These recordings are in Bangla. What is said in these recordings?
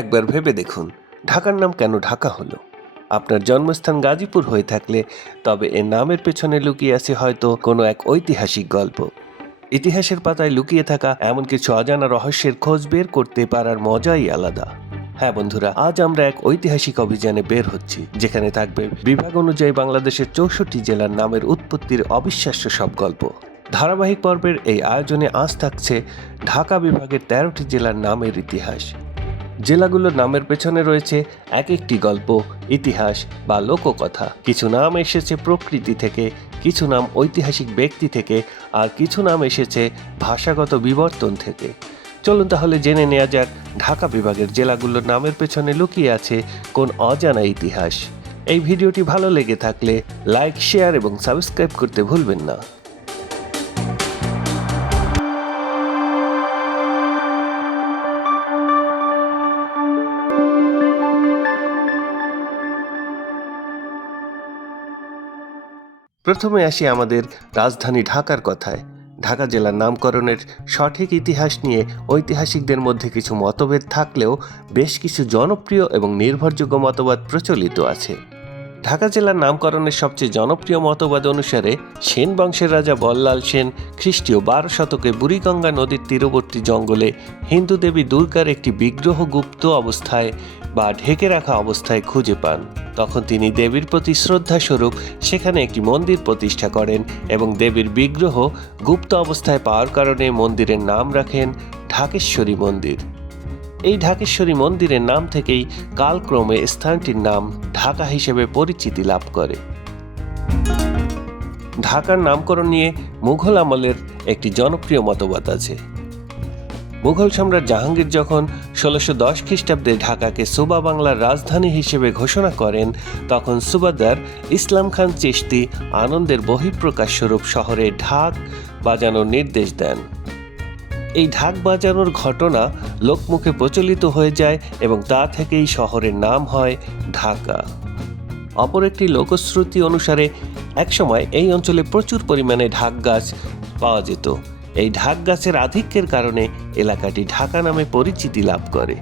একবার ভেবে দেখুন, ঢাকার নাম কেন ঢাকা হলো। আপনার জন্মস্থান গাজীপুর হয়ে থাকলে, তবে এর নামের পেছনে লুকিয়ে আছে হয়তো কোনো এক ঐতিহাসিক গল্প। ইতিহাসের পাতায় লুকিয়ে থাকা এমন কিছু অজানা রহস্যের খোঁজ বের করতে পারার মজাই আলাদা। হ্যাঁ বন্ধুরা, আজ আমরা এক ঐতিহাসিক অভিযানে বের হচ্ছি, যেখানে থাকবে বিভাগ অনুযায়ী বাংলাদেশের চৌষট্টি জেলার নামের উৎপত্তির অবিশ্বাস্য সব গল্প। ধারাবাহিক পর্বের এই আয়োজনে আজ থাকছে ঢাকা বিভাগের তেরোটি জেলার নামের ইতিহাস। জেলাগুলোর নামের পেছনে রয়েছে এক একটি গল্প, ইতিহাস বা লোককথা। কিছু নাম এসেছে প্রকৃতি থেকে, কিছু নাম ঐতিহাসিক ব্যক্তি থেকে, আর কিছু নাম এসেছে ভাষাগত বিবর্তন থেকে। চলুন তাহলে জেনে নেওয়া যাক, ঢাকা বিভাগের জেলাগুলোর নামের পেছনে লুকিয়ে আছে কোন অজানা ইতিহাস। এই ভিডিওটি ভালো লেগে থাকলে লাইক, শেয়ার এবং সাবস্ক্রাইব করতে ভুলবেন না। প্রথমে আসি আমাদের রাজধানী ঢাকার কথায়। ঢাকা জেলার নামকরণের সঠিক ইতিহাস নিয়ে ঐতিহাসিকদের মধ্যে কিছু মতভেদ থাকলেও বেশ কিছু জনপ্রিয় এবং নির্ভরযোগ্য মতবাদ প্রচলিত আছে। ঢাকা জেলার নামকরণের সবচেয়ে জনপ্রিয় মতবাদ অনুসারে সেন বংশের রাজা বল্লাল সেন খ্রিস্টীয় বারো শতকে বুড়িগঙ্গা নদীর তীরবর্তী জঙ্গলে হিন্দু দেবী দুর্গার একটি বিগ্রহ গুপ্ত অবস্থায় বা ঢেকে রাখা অবস্থায় খুঁজে পান। তখন তিনি দেবীর প্রতি শ্রদ্ধাস্বরূপ সেখানে একটি মন্দির প্রতিষ্ঠা করেন এবং দেবীর বিগ্রহ গুপ্ত অবস্থায় পাওয়ার কারণে মন্দিরের নাম রাখেন ঢাকেশ্বরী মন্দির। এই ঢাকেশ্বরী মন্দিরের নাম থেকেই কালক্রমে স্থানটির নাম ঢাকা হিসেবে পরিচিতি লাভ করে। ঢাকার নামকরণ নিয়ে মুঘল আমলের একটি জনপ্রিয় মতবাদ আছে। মুঘল সম্রাট জাহাঙ্গীর যখন ষোলোশো দশ খ্রিস্টাব্দে ঢাকাকে সুবা বাংলার রাজধানী হিসেবে ঘোষণা করেন, তখন সুবাদার ইসলাম খান চিশতি আনন্দের বহিঃপ্রকাশ স্বরূপ শহরে ঢাক বাজানোর নির্দেশ দেন। এই ঢাক বাজানোর ঘটনা লোকমুখে প্রচলিত হয়ে যায় এবং তা থেকেই শহরের নাম হয় ঢাকা। অপর একটি লোকশ্রুতি অনুসারে, একসময় এই অঞ্চলে প্রচুর পরিমাণে ঢাক গাছ পাওয়া যেত। এই ঢাক গাছের আধিক্যের কারণে এলাকাটি ঢাকা নামে পরিচিতি লাভ করে।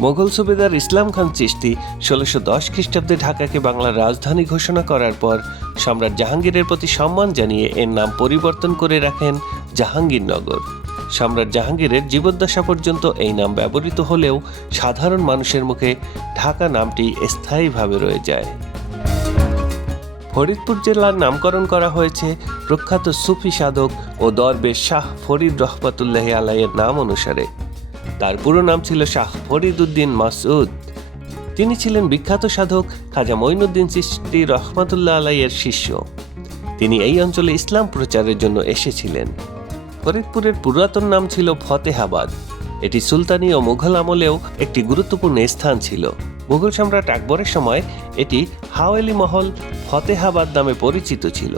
মোগল সুবেদার ইসলাম খান চিশতি ষোলোশো দশ খ্রিস্টাব্দে ঢাকাকে বাংলার রাজধানী ঘোষণা করার পর সম্রাট জাহাঙ্গীরের প্রতি সম্মান জানিয়ে এর নাম পরিবর্তন করে রাখেন জাহাঙ্গীরনগর। সম্রাট জাহাঙ্গীরের জীবদ্দশা পর্যন্ত এই নাম ব্যবহৃত হলেও সাধারণ মানুষের মুখে ঢাকা নামটি স্থায়ীভাবে রয়ে যায়। ফরিদপুর জেলার নামকরণ করা হয়েছে প্রখ্যাত সুফি সাধক ও দরবেশ শাহ ফরিদ রহমতুল্লাহ আলাইয়ের নাম অনুসারে। তার পুরো নাম ছিল শাহ ফরিদ উদ্দিন মাসউদ। তিনি ছিলেন বিখ্যাত সাধক খাজা মঈনুদ্দিন চিশতি রহমাতুল্লাহ আলাইয়ের শিষ্য। তিনি এই অঞ্চলে ইসলাম প্রচারের জন্য এসেছিলেন। ফরিদপুরের পুরাতন নাম ছিল ফতেহাবাদ। এটি সুলতানি ও মুঘল আমলেও একটি গুরুত্বপূর্ণ স্থান ছিল। মুঘল সম্রাট আকবরের সময় এটি হাওয়েলি মহল ফতেহাবাদ নামে পরিচিত ছিল।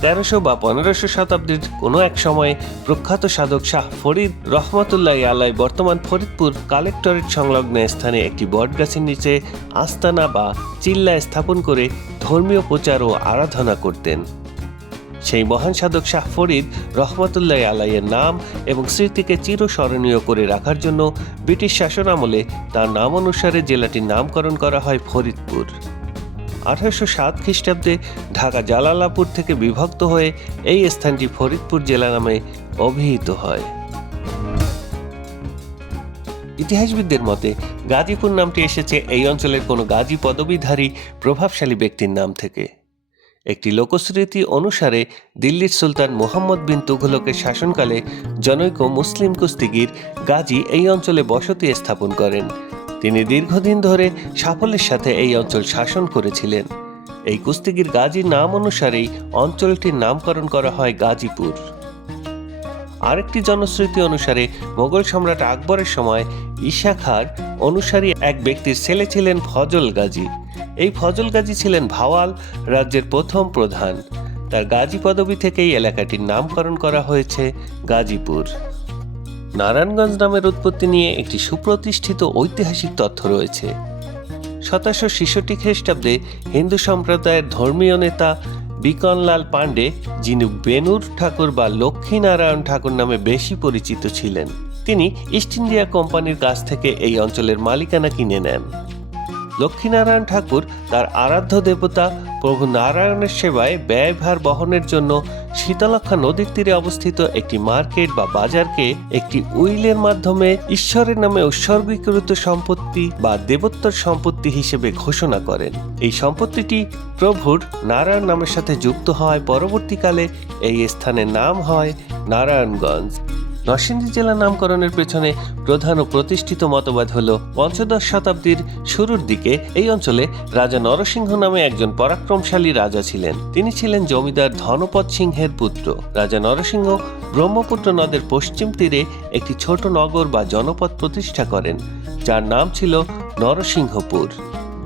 তেরোশো বা পনেরোশো শতাব্দীর কোনো এক সময়ে প্রখ্যাত সাধক শাহ ফরিদ রহমতুল্লাহ আলাই বর্তমান ফরিদপুর কালেক্টরেট সংলগ্ন স্থানে একটি বটগাছের নিচে আস্তানা বা চিল্লা স্থাপন করে ধর্মীয় প্রচার ও আরাধনা করতেন। সেই মহান সাধক শাহ ফরিদ রহমতুল্লাহ আলাইয়ের নাম এবং স্মৃতিকে চিরস্মরণীয় করে রাখার জন্য ব্রিটিশ শাসন আমলে তার নাম অনুসারে জেলাটির নামকরণ করা হয় ফরিদপুর। আঠারোশো সাত খ্রিস্টাব্দে ঢাকা জালালাপুর থেকে বিভক্ত হয়ে এই স্থানটি ফরিদপুর জেলা নামে অভিহিত হয়। ইতিহাসবিদদের মতে গাজীপুর নামটি এসেছে এই অঞ্চলের কোনো গাজী পদবীধারী প্রভাবশালী ব্যক্তির নাম থেকে। একটি লোকস্মৃতি অনুসারে দিল্লির সুলতান মোহাম্মদ বিন তুঘলকের শাসনকালে জনৈক মুসলিম কুস্তিগির গাজী এই অঞ্চলে বসতি স্থাপন করেন। তিনি দীর্ঘদিন ধরে সাফল্যের সাথে এই অঞ্চল শাসন করেছিলেন। এই কুস্তিগির গাজীর নাম অনুসারেই অঞ্চলটির নামকরণ করা হয় গাজীপুর। আরেকটি জনশ্রুতি অনুসারে মোগল সম্রাট আকবরের সময় ঈশা খার অনুসারী এক ব্যক্তির ছেলে ছিলেন ফজল গাজী। এই ফজল গাজী ছিলেন ভাওয়াল রাজ্যের প্রথম প্রধান। তার গাজী পদবী থেকেই এলাকাটির নামকরণ করা হয়েছে গাজীপুর। নারায়ণগঞ্জ নামের উৎপত্তি নিয়ে একটি সুপ্রতিষ্ঠিত ঐতিহাসিক তথ্য রয়েছে। সতেরোশো ছেষট্টি খ্রিস্টাব্দে হিন্দু সম্প্রদায়ের ধর্মীয় নেতা বিকনলাল পাণ্ডে, যিনি বেনুর ঠাকুর বা লক্ষ্মীনারায়ণ ঠাকুর নামে বেশি পরিচিত ছিলেন, তিনি ইস্ট ইন্ডিয়া কোম্পানির কাছ থেকে এই অঞ্চলের মালিকানা কিনে নেন। লক্ষ্মীনারায়ণ ঠাকুর তার আরাধ্য দেবতা প্রভু নারায়ণের সেবায় ব্যয়ভার বহনের জন্য শীতলক্ষা নদীর তীরে অবস্থিত একটি মার্কেট বা বাজারকে একটি উইলের মাধ্যমে ঈশ্বরের নামে উৎসর্গীকৃত সম্পত্তি বা দেবোত্তর সম্পত্তি হিসেবে ঘোষণা করেন। এই সম্পত্তিটি প্রভুর নারায়ণ নামের সাথে যুক্ত হওয়ায় পরবর্তীকালে এই স্থানের নাম হয় নারায়ণগঞ্জ। নরসিংদী জেলার নামকরণের পেছনে প্রধান ও প্রতিষ্ঠিত মতবাদ হল পঞ্চদশ শতাব্দীর শুরুর দিকে এই অঞ্চলে রাজা নরসিংহ নামে একজন পরাক্রমশালী রাজা ছিলেন। তিনি ছিলেন জমিদার ধনপদ সিংহের পুত্র। রাজা নরসিংহ ব্রহ্মপুত্র নদের পশ্চিম তীরে একটি ছোট নগর বা জনপদ প্রতিষ্ঠা করেন, যার নাম ছিল নরসিংহপুর।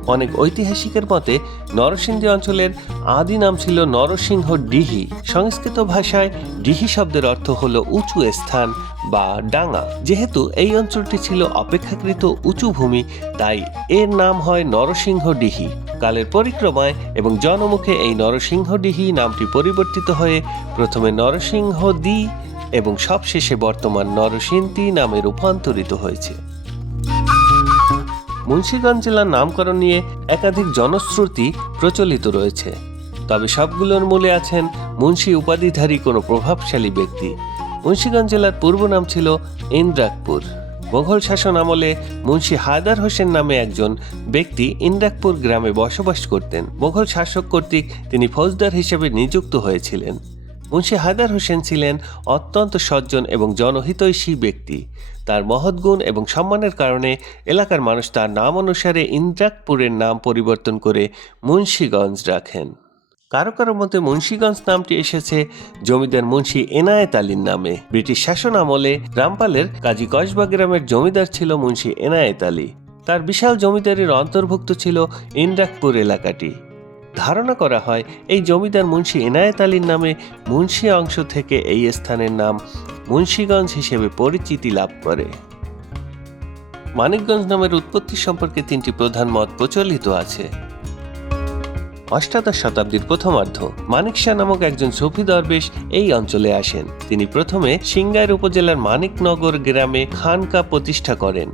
অনেক ঐতিহাসিকের মতে নরসিংদী অঞ্চলের আদি নাম ছিল নরসিংহ ডিহি। সংস্কৃত ভাষায় ডিহি শব্দের অর্থ হলো উঁচু স্থান বা ডাঙা। যেহেতু এই অঞ্চলটি ছিল অপেক্ষাকৃত উঁচু ভূমি, তাই এর নাম হয় নরসিংহ ডিহি। কালের পরিক্রমায় এবং জনমুখে এই নরসিংহ ডিহি নামটি পরিবর্তিত হয়ে প্রথমে নরসিংহ দি এবং সবশেষে বর্তমান নরসিংতী নামে রূপান্তরিত হয়েছে। মুন্সিগঞ্জ জেলার নামকরণ নিয়ে একাধিক জনশ্রুতি প্রচলিত রয়েছে। তবে সবগুলোর মূলে আছেন মুন্সি উপাধিধারী কোনো প্রভাবশালী ব্যক্তি। মুন্সিগঞ্জ জেলার পূর্ব নাম ছিল ইন্দ্রাকপুর। মোঘল শাসন আমলে মুন্সি হায়দার হোসেন নামে একজন ব্যক্তি ইন্দ্রাকপুর গ্রামে বসবাস করতেন। মোঘল শাসক কর্তৃক তিনি ফৌজদার হিসেবে নিযুক্ত হয়েছিলেন। মুন্সি হায়দার হোসেন ছিলেন অত্যন্ত সজ্জন এবং জনহিতৈষী ব্যক্তি। তার মহৎ গুণ এবং সম্মানের কারণে এলাকার মানুষ তার নাম অনুসারে ইন্দ্রাকপুরের নাম পরিবর্তন করে মুন্সীগঞ্জ রাখেন। কারও কারও মতে মুন্সীগঞ্জ নামটি এসেছে জমিদার মুন্সি এনায়েত আলীর নামে। ব্রিটিশ শাসন আমলে রামপালের কাজী কসবা গ্রামের জমিদার ছিল মুন্সি এনায়েত আলী। তার বিশাল জমিদারির অন্তর্ভুক্ত ছিল ইন্দ্রাকপুর এলাকাটি। ধারণা করা হয় এই জমিদার মুন্সি এনায়েত আলীর নামে মুন্সি অংশ থেকে এই স্থানের নাম মুন্সীগঞ্জ হিসেবে পরিচিতি লাভ করে। মানিকগঞ্জ নামের উৎপত্তি সম্পর্কে তিনটি প্রধান মত প্রচলিত আছে। অষ্টাদশ শতাব্দীর প্রথমার্ধ, মানিক শাহ নামক একজন সুফি দরবেশ এই অঞ্চলে আসেন। তিনি প্রথমে সিংগাইর উপজেলার মানিকনগর গ্রামে খানকা প্রতিষ্ঠা করেন।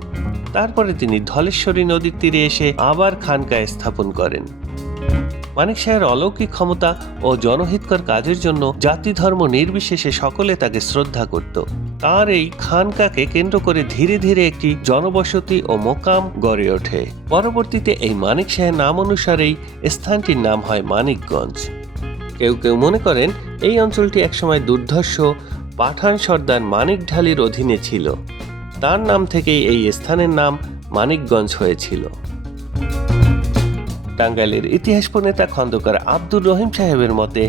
তারপরে তিনি ধলেশ্বরী নদীর তীরে এসে আবার খানকা স্থাপন করেন। মানিক শাহের অলৌকিক ক্ষমতা ও জনহিতকর কাজের জন্য জাতি ধর্ম নির্বিশেষে সকলে তাকে শ্রদ্ধা করত। তার এই খানকাকে কেন্দ্র করে ধীরে ধীরে একটি জনবসতি ও মোকাম গড়ে ওঠে। পরবর্তীতে এই মানিক শাহের নাম অনুসারেই স্থানটির নাম হয় মানিকগঞ্জ। কেউ কেউ মনে করেন এই অঞ্চলটি একসময় দুর্ধর্ষ পাঠান সর্দার মানিক ঢালির অধীনে ছিল। তার নাম থেকেই এই স্থানের নাম মানিকগঞ্জ হয়েছিল। টাঙ্গাইলের ইতিহাস প্রণেতা খন্দকার আব্দুর রহিম সাহেবের মতে,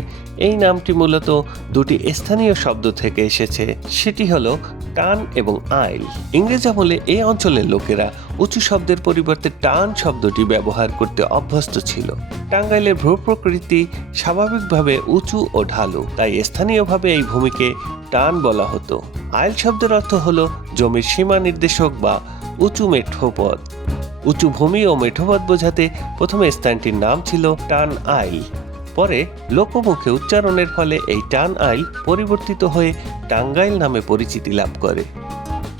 এই নামটি মূলত দুটি স্থানীয় শব্দ থেকে এসেছে। সেটি হলো টান এবং আইল। ইংরেজ আমলে এই অঞ্চলের লোকেরা উঁচু শব্দের পরিবর্তে টান শব্দটি ব্যবহার করতে অভ্যস্ত ছিল। টাঙ্গাইলের ভূ প্রকৃতি স্বাভাবিকভাবে উঁচু ও ঢালু, তাই স্থানীয়ভাবে এই ভূমিকে টান বলা হতো। আইল শব্দের অর্থ হলো জমির সীমা নির্দেশক বা উঁচু মেঠোপথ উঁচু ভূমি ও মেঠোপথ বোঝাতে প্রথমে স্থানটির নাম ছিল টান আইল। পরে লোকমুখে উচ্চারণের ফলে এই টান আইল পরিবর্তিত হয়ে টাঙ্গাইল নামে পরিচিতি লাভ করে।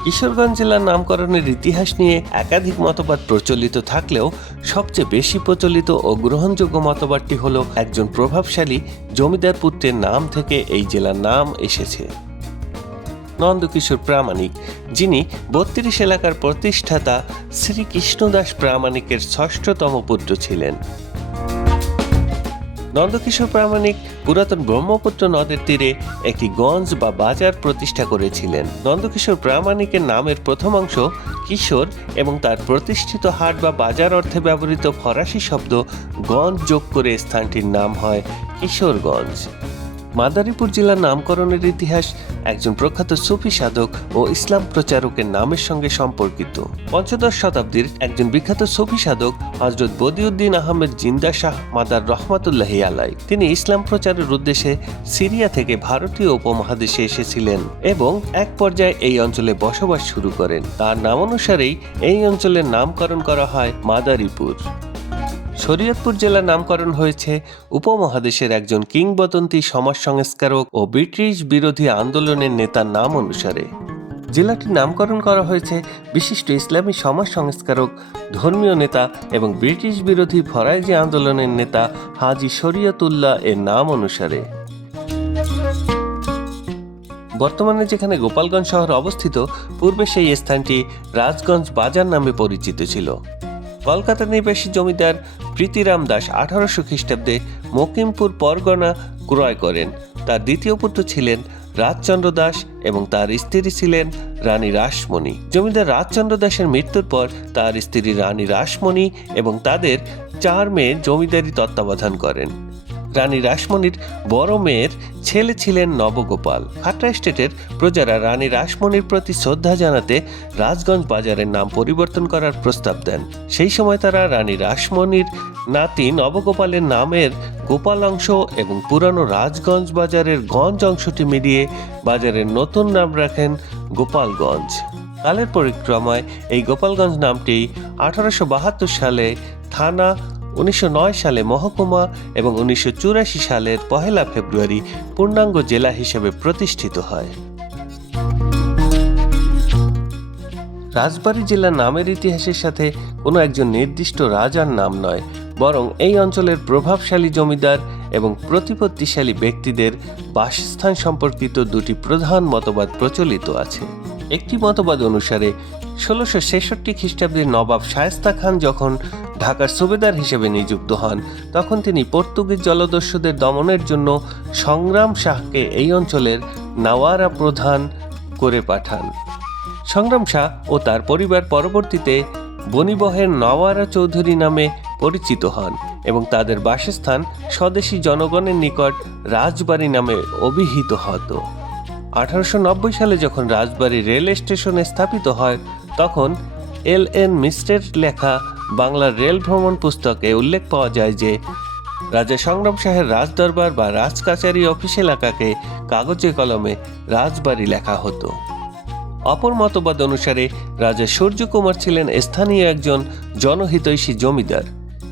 কিশোরগঞ্জ জেলার নামকরণের ইতিহাস নিয়ে একাধিক মতবাদ প্রচলিত থাকলেও সবচেয়ে বেশি প্রচলিত ও গ্রহণযোগ্য মতবাদটি হল একজন প্রভাবশালী জমিদার পুত্রের নাম থেকে এই জেলার নাম এসেছে। নন্দকিশোর প্রামাণিক, যিনি বত্রিশ এলাকার প্রতিষ্ঠাতা শ্রী কৃষ্ণদাস প্রামাণিকের ষষ্ঠতম পুত্র ছিলেন। নন্দকিশোর প্রামাণিক পুরাতন ব্রহ্মপুত্র নদের তীরে একটি গঞ্জ বা বাজার প্রতিষ্ঠা করেছিলেন। নন্দকিশোর প্রামাণিকের নামের প্রথম অংশ কিশোর এবং তার প্রতিষ্ঠিত হাট বা বাজার অর্থে ব্যবহৃত ফরাসি শব্দ গঞ্জ যোগ করে স্থানটির নাম হয় কিশোরগঞ্জ। মাদারীপুর জেলার নামকরণের ইতিহাস একজন প্রখ্যাত সুফি সাধক ও ইসলাম প্রচারকের নামের সঙ্গে সম্পর্কিত। পঞ্চদশ শতাব্দীর একজন বিখ্যাত সুফি সাধক হজরত বদিউদ্দিন আহমেদ জিন্দা শাহ মাদার রহমাতুল্লাহি আলাই তিনি ইসলাম প্রচারের উদ্দেশ্যে সিরিয়া থেকে ভারতীয় উপমহাদেশে এসেছিলেন এবং এক পর্যায়ে এই অঞ্চলে বসবাস শুরু করেন। তার নামানুসারেই এই অঞ্চলের নামকরণ করা হয় মাদারীপুর। শরীয়তপুর জেলার নামকরণ হয়েছে উপমহাদেশের একজন কিংবদন্তি সমাজ সংস্কারক ও ব্রিটিশ বিরোধী আন্দোলনের নেতার নাম অনুসারে। জেলাটির নামকরণ করা হয়েছে বিশিষ্ট ইসলামী সমাজ সংস্কারক ধর্মীয় নেতা এবং ব্রিটিশ বিরোধী ফরাইজি আন্দোলনের নেতা হাজি শরিয়তুল্লাহ এর নাম অনুসারে। বর্তমানে যেখানে গোপালগঞ্জ শহর অবস্থিত, পূর্বে সেই স্থানটি রাজগঞ্জ বাজার নামে পরিচিত ছিল। কলকাতা নিবাসী জমিদার প্রীতিরাম দাস আঠারোশো খ্রিস্টাব্দে মকিমপুর পরগনা ক্রয় করেন। তার দ্বিতীয় পুত্র ছিলেন রাজচন্দ্র দাস এবং তার স্ত্রী ছিলেন রানী রাসমণি। জমিদার রাজচন্দ্র দাসের মৃত্যুর পর তার স্ত্রী রানী রাসমণি এবং তাদের চার মেয়ে জমিদারি তত্ত্বাবধান করেন। রানী রাসমণির বড় মেয়ের ছেলে ছিলেন নবগোপাল। খাটরা স্টেটের প্রজারা রানী রাসমণির প্রতি শ্রদ্ধা জানাতে রাজগঞ্জ বাজারের নাম পরিবর্তন করার প্রস্তাব দেন। সেই সময় তারা রানী রাসমণির নাতি নবগোপালের নামের গোপাল অংশ এবং পুরানো রাজগঞ্জ বাজারের গঞ্জ অংশটি মিলিয়ে বাজারের নতুন নাম রাখেন গোপালগঞ্জ। কালের পরিক্রমায় এই গোপালগঞ্জ নামটি আঠারোশো বাহাত্তর সালে থানা উনিশশো নয় সালে মহকুমা এবং উনিশশো চুরাশি সালের পহেলা ফেব্রুয়ারি পূর্ণাঙ্গ জেলা হিসেবে প্রতিষ্ঠিত হয়। রাজবাড়ী জেলা নামের ইতিহাসের সাথে কোনো একজন নির্দিষ্ট রাজার নাম নয়, বরং এই অঞ্চলের প্রভাবশালী জমিদার এবং প্রতিপত্তিশালী ব্যক্তিদের বাসস্থান সম্পর্কিত দুটি প্রধান মতবাদ প্রচলিত আছে। একটি মতবাদ অনুসারে ষোলোশো ছেষট্টি খ্রিস্টাব্দে নবাব শায়েস্তা খান যখন ঢাকার সুবেদার হিসেবে নিযুক্ত হন, তখন তিনি পর্তুগিজ জলদস্যুদের দমনের জন্য সংগ্রাম শাহকে এই অঞ্চলের নাওয়ারা প্রধান করে পাঠান। সংগ্রাম শাহ ও তার পরিবার পরবর্তীতে বনিবহের নওয়ারা চৌধুরী নামে পরিচিত হন এবং তাদের বাসস্থান স্বদেশী জনগণের নিকট রাজবাড়ি নামে অভিহিত হতো। আঠারোশো সালে যখন রাজবাড়ী রেল স্টেশনে স্থাপিত হয় তখন এল এন মিস্টের লেখা বাংলার রেল ভ্রমণ পুস্তকে উল্লেখ পাওয়া যায় যে, রাজা সংগ্রাম শাহের রাজদরবার বা রাজকাচারি অফিস এলাকাকে কাগজে কলমে রাজবাড়ি লেখা হতো। অপর মতবাদ অনুসারে, রাজা সূর্যকুমার ছিলেন স্থানীয় একজন জনহিতৈষী জমিদার।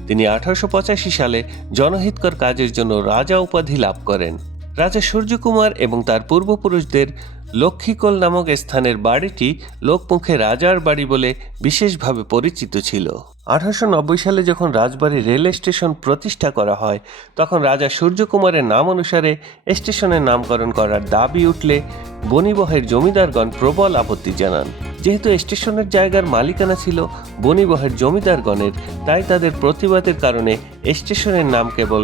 তিনি আঠারোশো পঁচাশি সালে জনহিতকর কাজের জন্য রাজা উপাধি লাভ করেন। রাজা সূর্যকুমার এবং তার পূর্বপুরুষদের লক্ষ্মীকোল নামক স্থানের বাড়িটি লোকমুখে রাজার বাড়ি বলে বিশেষভাবে পরিচিত ছিল। আঠারোশো নব্বই সালে যখন রাজবাড়ি রেল স্টেশন প্রতিষ্ঠা করা হয়, তখন রাজা সূর্যকুমারের নাম অনুসারে স্টেশনের নামকরণ করার দাবি উঠলে বনিবহের জমিদারগণ প্রবল আপত্তি জানান। যেহেতু স্টেশনের জায়গার মালিকানা ছিল বনিবহের জমিদারগণের, তাই তাদের প্রতিবাদের কারণে স্টেশনের নাম কেবল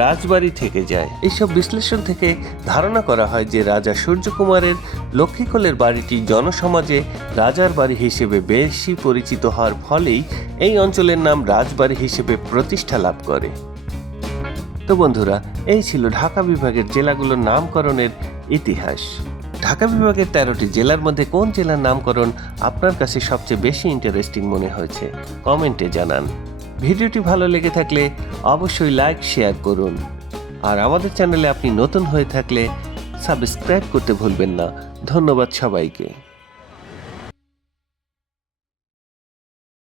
রাজবাড়ি থেকে যায়। এইসব বিশ্লেষণ থেকে ধারণা করা হয় যে রাজা সূর্যকুমারের লক্ষ্মীকোলের বাড়িটি জনসমাজে রাজার বাড়ি হিসেবে বেশি পরিচিত হওয়ার ফলেই এই অঞ্চলের নাম রাজবাড়ি হিসেবে প্রতিষ্ঠা লাভ করে। তো বন্ধুরা, এই ছিল ঢাকা বিভাগের জেলাগুলোর নামকরণের ইতিহাস। ঢাকা বিভাগের তেরোটি জেলার মধ্যে কোন জেলার নামকরণ আপনার কাছে সবচেয়ে বেশি ইন্টারেস্টিং মনে হয়েছে? কমেন্টে জানান। ভিডিওটি ভালো লেগে থাকলে অবশ্যই লাইক শেয়ার করুন। আর আমাদের চ্যানেলে আপনি নতুন হয়ে থাকলে সাবস্ক্রাইব করতে ভুলবেন না। ধন্যবাদ সবাইকে।